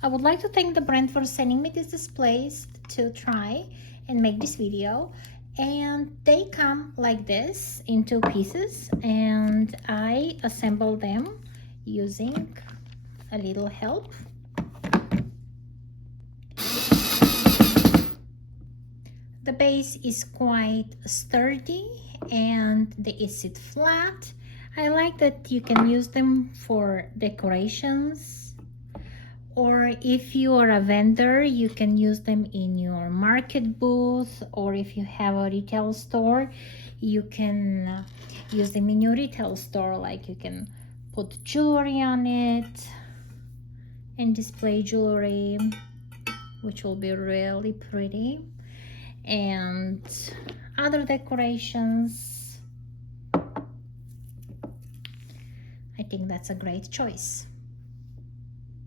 I would like to thank the brand for sending me these displays to try and make this video. And they come like this in 2 pieces, and I assemble them using a little help. The base is quite sturdy and they sit flat. I like that you can use them for decorations, or if you are a vendor, you can use them in your market booth, or if you have a retail store, you can use them in your retail store. Like you can put jewelry on it and display jewelry, which will be really pretty, and other decorations. I think that's a great choice.